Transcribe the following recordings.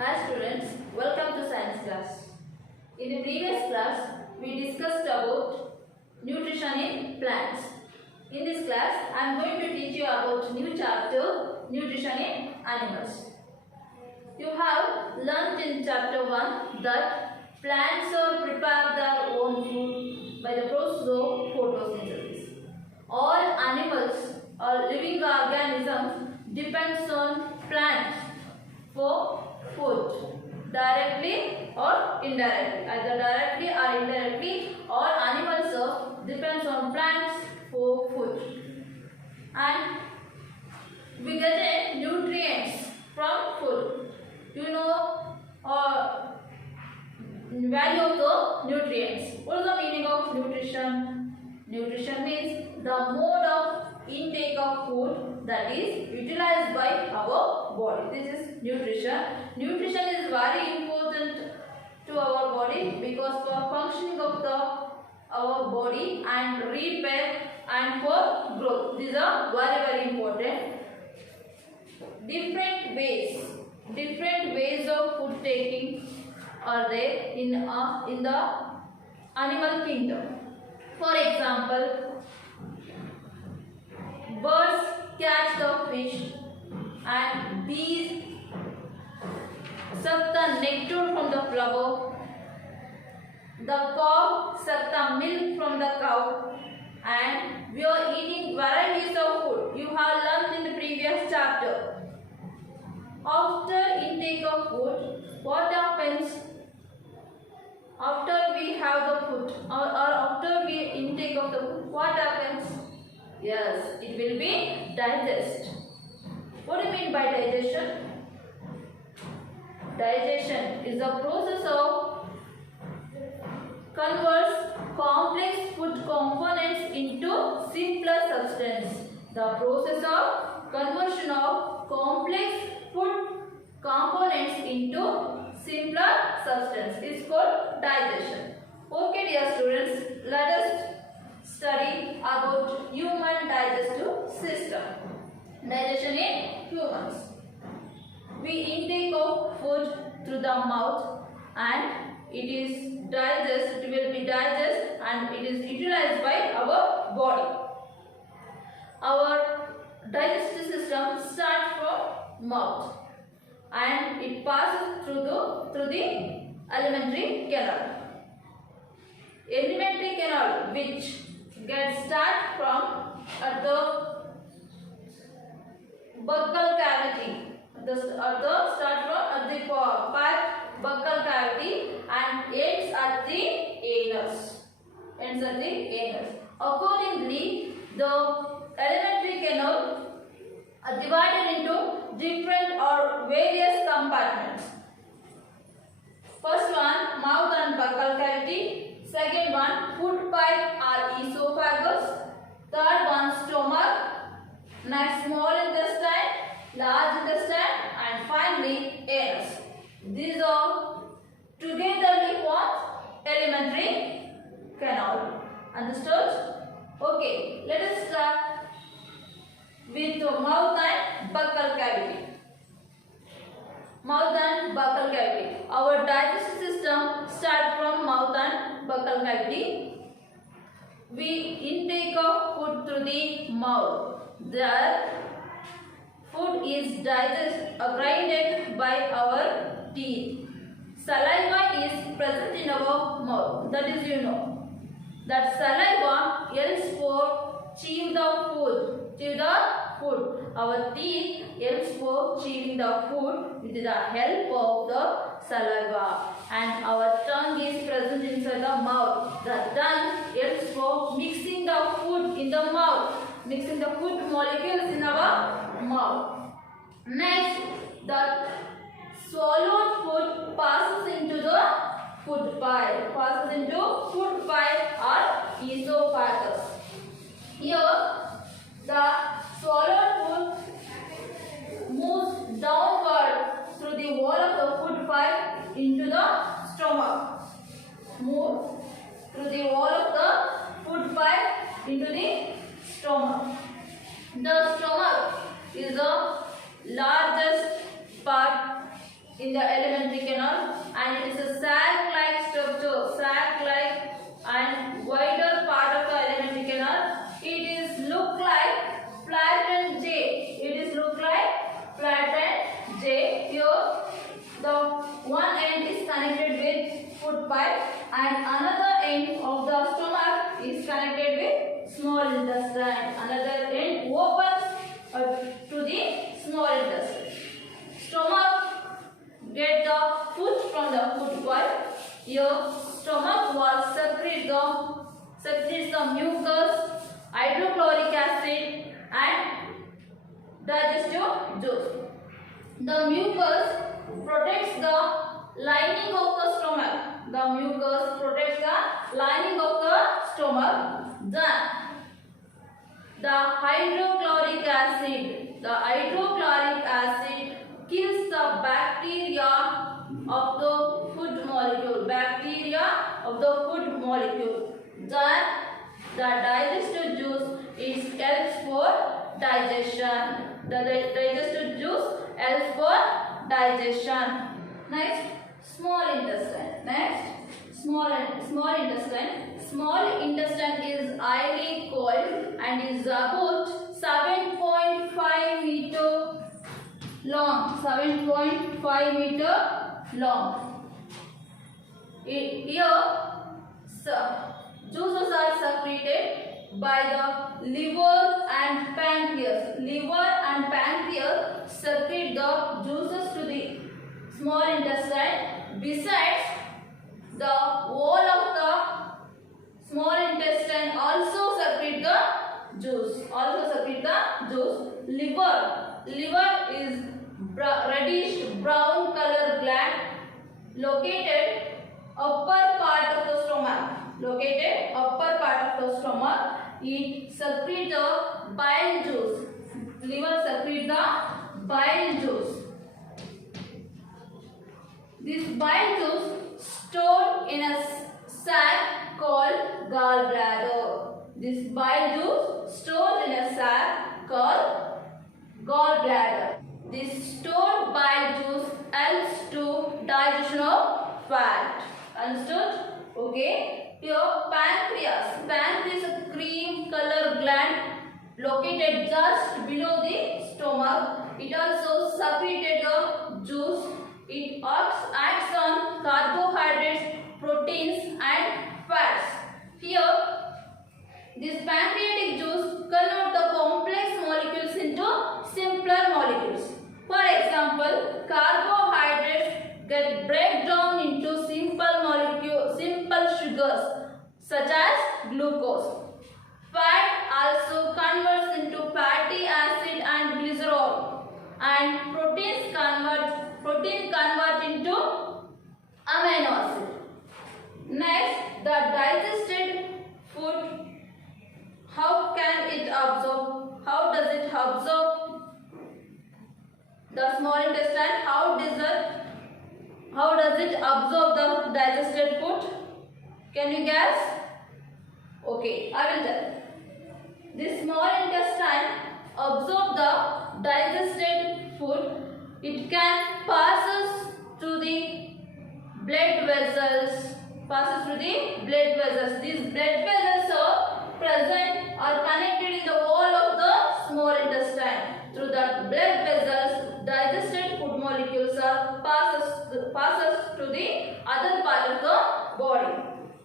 Hi students, welcome to science class. In the previous class, we discussed about nutrition in plants. In this class, I am going to teach you about new chapter, nutrition in animals. You have learnt in chapter 1 that plants prepare their own food by the process of photosynthesis. All animals or living organisms depends on plants for food, directly or indirectly. Either directly or indirectly, all animals depends on plants for food. And we get nutrients from food. You know value of the nutrients. What is the meaning of nutrition? Nutrition means the mode of intake of food that is utilized by our body. This is nutrition. Nutrition is very important to our body because for functioning of our body and repair and for growth. These are very important. Different ways of food taking are there in the animal kingdom. For example, birds catch the fish and bees suck the nectar from the flower. The cow sucks the milk from the cow, and we are eating varieties of food. You have learned in the previous chapter. After intake of food, what happens? After we have the food or after we intake of the food, what happens? Yes, it will be digest. What do you mean by digestion? Digestion is the process of converts complex food components into simpler substance. The process of conversion of complex food components into simpler substance is called digestion. Okay dear students, let us study about human digestive system. Digestion in humans. We intake of food through the mouth and it will be digested and it is utilized by our body. Our digestive system starts from mouth and it passes through the alimentary canal. Alimentary canal which gets start from at the buccal cavity. Start from at the buccal cavity and ends at the anus. Accordingly, the alimentary canal are divided into different or various compartments. First one, mouth and buccal cavity. Second one, food pipe or esophagus. Third one, stomach. Next, small intestine, large intestine, and finally anus. These are togetherly what? Alimentary canal. Understood? Okay, let us start with the mouth and buccal cavity. Mouth and buccal cavity. Our digestive system starts from mouth and buccal cavity. We intake of food through the mouth. The food is grinded by our teeth. Saliva is present in our mouth. That is you know. That saliva helps for chew the food. Our teeth helps for chewing the food with the help of the saliva. And our tongue is present inside the mouth. The tongue helps for mixing the food in the mouth. Mixing the food molecules in our mouth. Next, the swallowed food passes into the food pipe. Or esophagus. Here, the swallowed food moves downward through the wall of the food pipe into the stomach. Move through the wall of the food pipe into the stomach. The stomach is the largest part in the alimentary canal, and it is a sac-like structure, sac-like and wider part of the alimentary canal. It is look like flattened J. It is look like flattened J. Here the one end is connected with food pipe and another end of the stomach is connected with small intestine. Another end opens to the small intestine. Stomach get the food from the food pipe. Your stomach wall secretes the mucus, hydrochloric acid and digestive juice. The mucus protects the lining of the stomach. The mucus protects the lining of the stomach. Then the hydrochloric acid kills the bacteria of the food molecule. Then the digestive juice helps for digestion. The digestive juice helps for digestion. Next, small intestine. Small intestine. Small intestine is highly coiled and is about 7.5 meter long. 7.5 meter long. Here, juices are secreted by the liver and pancreas. Liver and pancreas secrete the juices to the small intestine. Besides, the wall of the small intestine also secrete the juice. Liver is reddish brown color gland located upper part of the stomach. It secretes the bile juice. Liver secretes the bile juice. This bile juice stored in a sac called gallbladder. This bile juice stored in a sac called gallbladder. This stored bile juice helps to digestion of fat. Understood? Okay. Here pancreas. Pancreas is a cream color gland located just below the stomach. It also secreted the juice. It acts on carbohydrates, proteins and fats. Here, this pancreatic juice converts the complex molecules into simpler molecules. For example, carbohydrates get break down into simple sugars such as glucose. Fat also converts into fatty acid and glycerol, and protein convert into amino acid. Next, the digested food. How can it absorb? How does it absorb the small intestine? How does it absorb the digested food? Can you guess? Okay, I will tell. This small intestine absorbs the digested food. It can passes through the blood vessels. These blood vessels are present or connected in the wall of the small intestine. Through the blood vessels, digested food molecules are passes to the other part of the body.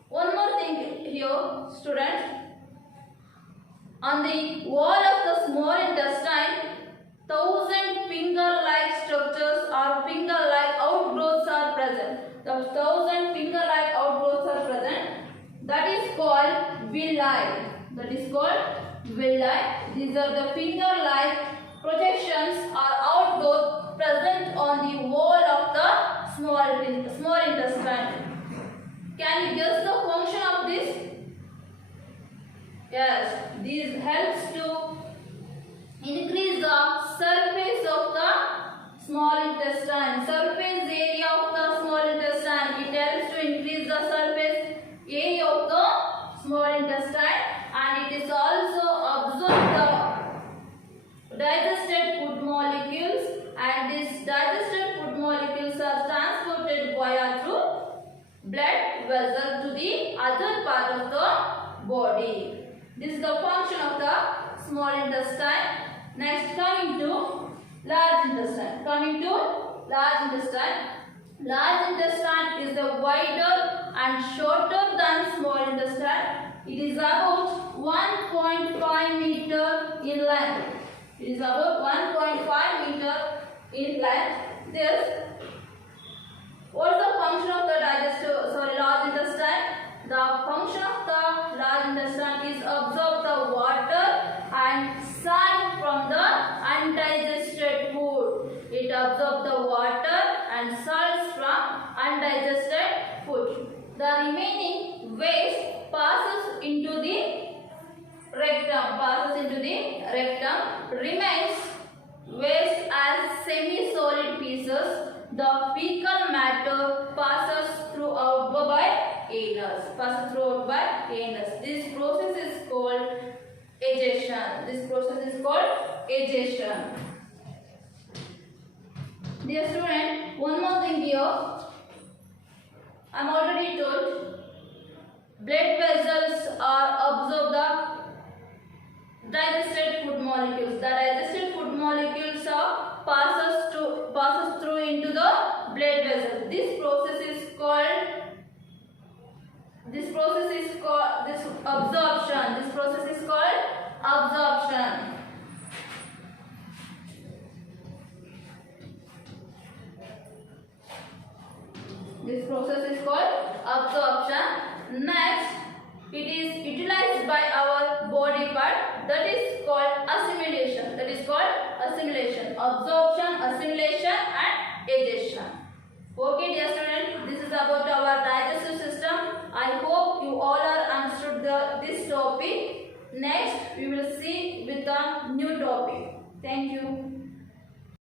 One more thing here, students. On the wall of the small intestine, 1000 finger-like structures or finger-like outgrowths are present. The 1000 finger-like outgrowths are present. That is called villi. These are the finger-like projections or outgrowths present on the wall of the small intestine. Can you guess the function of this? Yes, this helps to increase the surface of the small intestine. Surface area of the small intestine. It helps to increase the surface area of the small intestine, and it is also absorb the digested food molecules, and these digested food molecules are body. This is the function of the small intestine. Next, coming to large intestine. Large intestine is the wider and shorter than small intestine. It is about 1.5 meter in length. What is the function of the large intestine? The function of the large intestine is absorb the water and salt from the undigested food. It absorbs the water and salts from undigested food. The remaining waste passes into the rectum, remains waste as semi-solid pieces. The fecal matter passes throughout by anus. This process is called egestion. Dear student, one more thing here. I'm already told blood vessels are absorb the digested food molecules. The digested food molecules passes through into the blood vessel. This process is called absorption. Next, it is utilized by our body part, that is called assimilation. Absorption, assimilation and digestion. Okay dear students, this is about our digestive system. I hope you all are understood this topic. Next we will see with a new topic. Thank you.